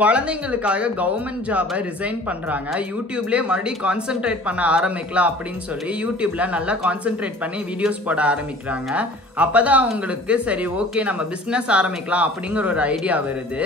குழந்தைங்களுக்காக கவர்மெண்ட் ஜாபை ரிசைன் பண்ணுறாங்க. யூடியூப்லேயே மறுபடியும் கான்சென்ட்ரேட் பண்ண ஆரம்பிக்கலாம் அப்படின்னு சொல்லி யூடியூப்பில் நல்லா கான்சென்ட்ரேட் பண்ணி வீடியோஸ் போட ஆரம்பிக்கிறாங்க. அப்போ தான் அவங்களுக்கு சரி ஓகே நம்ம பிஸ்னஸ் ஆரம்பிக்கலாம் அப்படிங்கிற ஒரு ஐடியா வருது.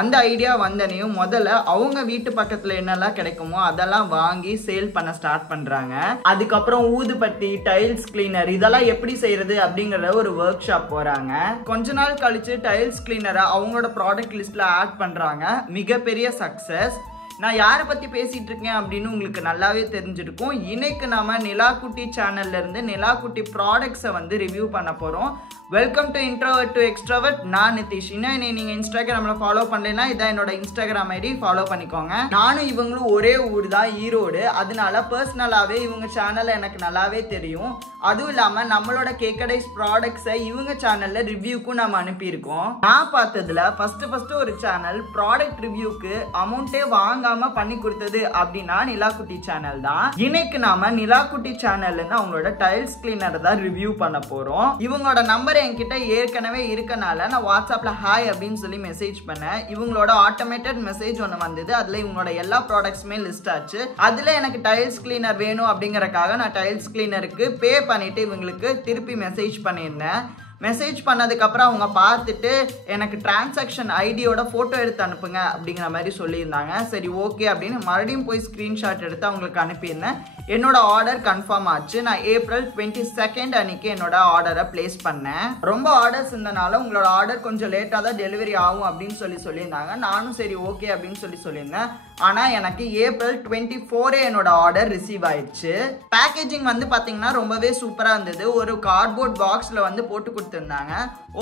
அந்த ஐடியா வந்தனையும் முதல்ல அவங்க வீட்டு பக்கத்தில் என்னெல்லாம் கிடைக்குமோ அதெல்லாம் வாங்கி சேல் பண்ண ஸ்டார்ட் பண்ணுறாங்க. அதுக்கப்புறம் ஊதுபத்தி, டைல்ஸ் கிளீனர் இதெல்லாம் எப்படி செய்யறது அப்படிங்கிற ஒரு ஒர்க் ஷாப் போகிறாங்க. கொஞ்ச நாள் கழிச்சு டைல்ஸ் கிளீனரை அவங்களோட ப்ராடக்ட் லிஸ்ட்டில் ஆட் பண்ணுறாங்க. மிகப்பெரிய சக்சஸ். நான் யாரை பற்றி பேசிகிட்டு இருக்கேன் அப்படின்னு உங்களுக்கு நல்லாவே தெரிஞ்சிருக்கும். இன்னைக்கு நாம நிலாக்குட்டி சேனல்ல இருந்து நிலாக்குட்டி ப்ராடக்ட்ஸை வந்து ரிவ்யூ பண்ண போகிறோம். Welcome to introvert to extrovert. நான் நிதிஷ். இன்னும் நீங்கள் இன்ஸ்டாகிராமில் ஃபாலோ பண்ணலைன்னா இதான் என்னோட இன்ஸ்டாகிராம் ஐடி, ஃபாலோ பண்ணிக்கோங்க. நானும் இவங்களும் ஒரே ஊர் தான், ஈரோடு. அதனால பர்சனலாகவே இவங்க சேனலை எனக்கு நல்லாவே தெரியும். அதுவும் இல்லாமல் நம்மளோட கேக்கடைஸ் ப்ராடக்ட்ஸை இவங்க சேனலில் ரிவ்யூக்கும் நம்ம அனுப்பியிருக்கோம். நான் பார்த்ததுல ஃபர்ஸ்ட் ஒரு சேனல் ப்ராடக்ட் ரிவ்யூக்கு அமௌண்ட்டே வாங்காமல் பண்ணி கொடுத்தது அப்படின்னா நிலாக்குட்டி சேனல் தான். இன்னைக்கு நாம நிலாக்குட்டி சேனல்னு அவங்களோட டைல்ஸ் கிளீனர் தான் ரிவ்யூ பண்ண போகிறோம். இவங்களோட நம்பர் என்கிட்ட ஏற்கனவே இருக்கனால நான் வாட்ஸ்அப்ல ஹாய் அப்படின்னு சொல்லி மெசேஜ் பண்ணேன். இவங்களோட ஆட்டோமேட்டட் மெசேஜ் ஒன்று வந்தது. அதுல இவங்களோட எல்லா ப்ராடக்ட்ஸுமே லிஸ்ட் ஆச்சு. அதுல எனக்கு டைல்ஸ் கிளீனர் வேணும் அப்படிங்கறக்காக நான் டைல்ஸ் கிளீனருக்கு பே பண்ணிட்டு இவங்களுக்கு திருப்பி மெசேஜ் பண்ணியிருந்தேன். மெசேஜ் பண்ணதுக்கு அப்புறம் அவங்க பார்த்துட்டு எனக்கு டிரான்சாக்ஷன் ஐடியோட போட்டோ எடுத்து அனுப்புங்க அப்படிங்கிற மாதிரி சொல்லியிருந்தாங்க. சரி ஓகே அப்படின்னு மறுபடியும் போய் ஸ்கிரீன்ஷாட் எடுத்து அவங்களுக்கு அனுப்பியிருந்தேன். என்னோட ஆர்டர் கன்ஃபார்ம் ஆச்சு. நான் ஏப்ரல் 22 அன்னைக்கு என்னோட ஆர்டரை பிளேஸ் பண்ணேன். ரொம்ப ஆர்டர்ஸ் இருந்தனால உங்களோட ஆர்டர் கொஞ்சம் லேட்டாக தான் டெலிவரி ஆகும் அப்படின்னு சொல்லியிருந்தாங்க. நானும் சரி ஓகே அப்படின்னு சொல்லியிருந்தேன். ஆனால் எனக்கு ஏப்ரல் 24 என்னோட ஆர்டர் ரிசீவ் ஆயிடுச்சு. பேக்கேஜிங் வந்து பார்த்தீங்கன்னா ரொம்பவே சூப்பராக இருந்தது. ஒரு கார்ட்போர்ட் பாக்ஸில் வந்து போட்டு கொடுத்துருந்தாங்க.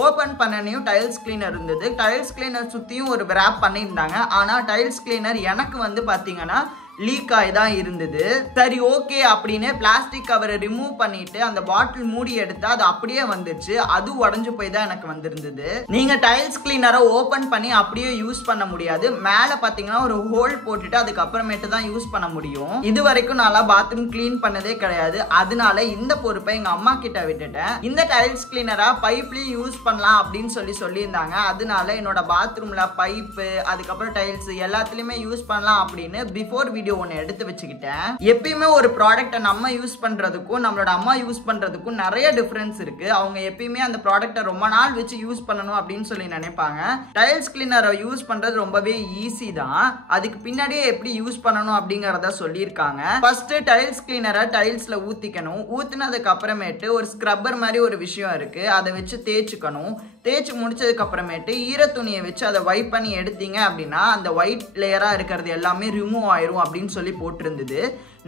ஓப்பன் பண்ணனையும் டைல்ஸ் கிளீனர் இருந்தது. டைல்ஸ் கிளீனர் சுற்றியும் ஒரு ரேப் பண்ணியிருந்தாங்க. ஆனால் டைல்ஸ் கிளீனர் எனக்கு வந்து பார்த்தீங்கன்னா லீக் ஆகி தான் இருந்தது. சரி ஓகே அப்படின்னு பிளாஸ்டிக் கவரை ரிமூவ் பண்ணிட்டு அந்த பாட்டில் மூடி எடுத்து அது அப்படியே வந்துருச்சு. அது உடஞ்சு போய் தான் எனக்கு வந்திருந்தது. நீங்க டைல்ஸ் கிளீனரை ஓபன் பண்ணி அப்படியே யூஸ் பண்ண முடியாது. மேல பாத்தீங்கன்னா ஒரு ஹோல் போட்டுட்டு அதுக்கப்புறமேட்டு தான் யூஸ் பண்ண முடியும். இது வரைக்கும் நல்லா பாத்ரூம் கிளீன் பண்ணதே கிடையாது. அதனால இந்த பொறுப்பை எங்க அம்மா கிட்ட விட்டுட்டேன். இந்த டைல்ஸ் கிளீனரா பைப்லயும் யூஸ் பண்ணலாம் அப்படின்னு சொல்லியிருந்தாங்க. அதனால என்னோட பாத்ரூம்ல பைப்பு அதுக்கப்புறம் டைல்ஸ் எல்லாத்துலயுமே யூஸ் பண்ணலாம் அப்படின்னு பிஃபோர் வீடியோ ஒன்னு எடுத்து வச்சுக்கிட்டேன். எப்பயுமே ஒரு ப்ராடக்ட்டை நம்ம யூஸ் பண்றதுக்கும் நம்மளோட அம்மா யூஸ் பண்றதுக்கும் நிறைய டிஃபரன்ஸ் இருக்கு. அவங்க எப்பயுமே அந்த ப்ராடக்ட்டை ரொம்ப நாள் வச்சு யூஸ் பண்ணணும் அப்படின்னு சொல்லி நினைப்பாங்க. டைல்ஸ் கிளீனரை யூஸ் பண்றது ரொம்பவே ஈஸி தான். அதுக்கு பின்னாடியே எப்படி யூஸ் பண்ணணும் அப்படிங்கறத சொல்லியிருக்காங்க. First tiles கிளீனரை டைல்ஸ்ல ஊத்திக்கணும். ஊத்தினதுக்கு அப்புறமேட்டு ஒரு ஸ்க்ரப்பர் மாதிரி ஒரு விஷயம் இருக்கு. அதை வச்சு தேய்ச்சிக்கணும். தேய்ச்சி முடிச்சதுக்கு அப்புறமேட்டு ஈர துணியை வச்சு அதை வைப் பண்ணி எடுத்தீங்க அப்படின்னா அந்த ஒயிட் லேயரா இருக்கிறது எல்லாமே ரிமூவ் ஆயிரும் அப்படின்னு சொல்லி போட்டிருந்தது.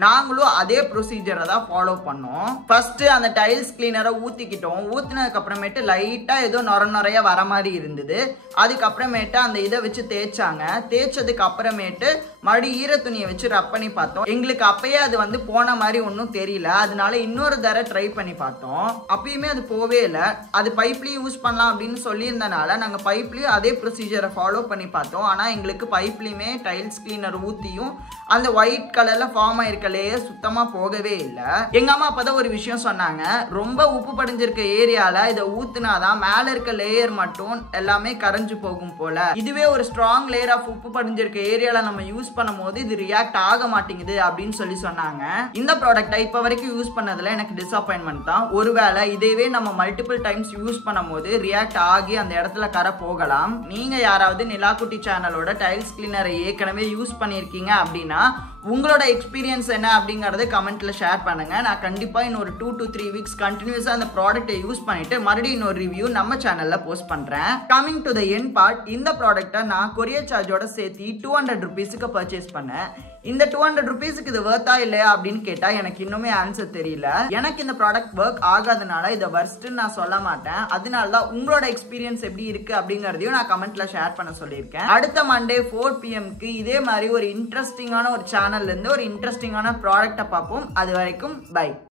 நாங்களும் அதே ப்ரொசீஜரை தான் ஃபாலோ பண்ணோம். ஃபர்ஸ்ட் அந்த டைல்ஸ் கிளீனரை ஊத்திக்கிட்டோம். ஊத்தினதுக்கு அப்புறமேட்டு லைட்டா ஏதோ நொறைய வர மாதிரி இருந்தது. அதுக்கப்புறமேட்டு அந்த இதை வச்சு தேய்ச்சாங்க. தேய்ச்சதுக்கு அப்புறமேட்டு மறுபடியும் ஈர துணியை வச்சு ரப் பண்ணி பார்த்தோம். எங்களுக்கு அப்பயே அது வந்து போன மாதிரி ஒன்றும் தெரியல. அதனால இன்னொரு தடவை ட்ரை பண்ணி பார்த்தோம். அப்பயுமே அது போவே இல்லை. அது பைப்லயும் யூஸ் பண்ணலாம் அப்படின்னு சொல்லியிருந்தனால நாங்க பைப்லயும் அதே ப்ரொசீஜரை ஃபாலோ பண்ணி பார்த்தோம். ஆனா எங்களுக்கு பைப்லயுமே டைல்ஸ் கிளீனர் ஊத்தியும் அந்த ஒயிட் கலர்ல ஃபார்ம் ஆயிருக்க லேயர் சுத்தமா போகவே இல்லை. எங்க அம்மா அப்பதான் ஒரு விஷயம் சொன்னாங்க. ரொம்ப உப்பு படிஞ்சிருக்க ஏரியால இதை ஊத்துனாதான் மேல இருக்க லேயர் மட்டும் எல்லாமே கரைஞ்சு போகும் போல. இதுவே ஒரு ஸ்ட்ராங் லேயர் ஆஃப் உப்பு படிஞ்சிருக்க ஏரியால நம்ம யூஸ் பண்ணும் போது இது ரியாக்ட் ஆக மாட்டேங்குது அப்படின்னு சொன்னாங்க. இந்த ப்ராடக்ட்டை இப்ப வரைக்கும் யூஸ் பண்ணதுல எனக்கு டிசப்பாயின்மெண்ட் தான். ஒருவேளை இதைவே நம்ம மல்டிபிள் டைம்ஸ் யூஸ் பண்ணும் போது ரியாக்ட் ஆகி அந்த இடத்துல கரை போகலாம். நீங்க யாராவது நிலாக்குட்டி சேனலோட டைல்ஸ் கிளீனரை ஏற்கனவே யூஸ் பண்ணிருக்கீங்க அப்படின்னா உங்களோட எக்ஸ்பீரியன்ஸ் என்ன அப்படிங்கறத கமெண்ட்ல ஷேர் பண்ணுங்க. நான் கண்டிப்பா இன்னொரு 2 to 3 வீக்ஸ் கண்டினியூஸா அந்த ப்ராடக்ட்டை யூஸ் பண்ணிட்டு மறுபடியும் இன்னொரு ரிவ்யூ நம்ம சேனல்ல போஸ்ட் பண்றேன். Coming to the end part, இந்த ப்ராடக்ட்டை நான் கொரியர் சார்ஜோட சேர்த்து 200 rupeesக்கு பர்ச்சேஸ் பண்ணேன். இந்த 200 rupeesக்கு இது வர்த்தா இல்லையா அப்படின்னு கேட்டா எனக்கு இன்னுமே ஆன்சர் தெரியல. எனக்கு இந்த ப்ராடக்ட் ஒர்க் ஆகாதனால இதை வர்ஸ்ட்னு நான் சொல்ல மாட்டேன். அதனால தான் உங்களோட எக்ஸ்பீரியன்ஸ் எப்படி இருக்கு அப்படிங்கறதையும் நான் கமெண்ட்ல ஷேர் பண்ண சொல்லியிருக்கேன். அடுத்த மண்டே 4 PM இதே மாதிரி ஒரு இன்ட்ரெஸ்டிங்கான ஒரு சேனல்ல இருந்து ஒரு இன்ட்ரெஸ்டிங்கான ப்ராடக்ட்டை பார்ப்போம். அது வரைக்கும் பை.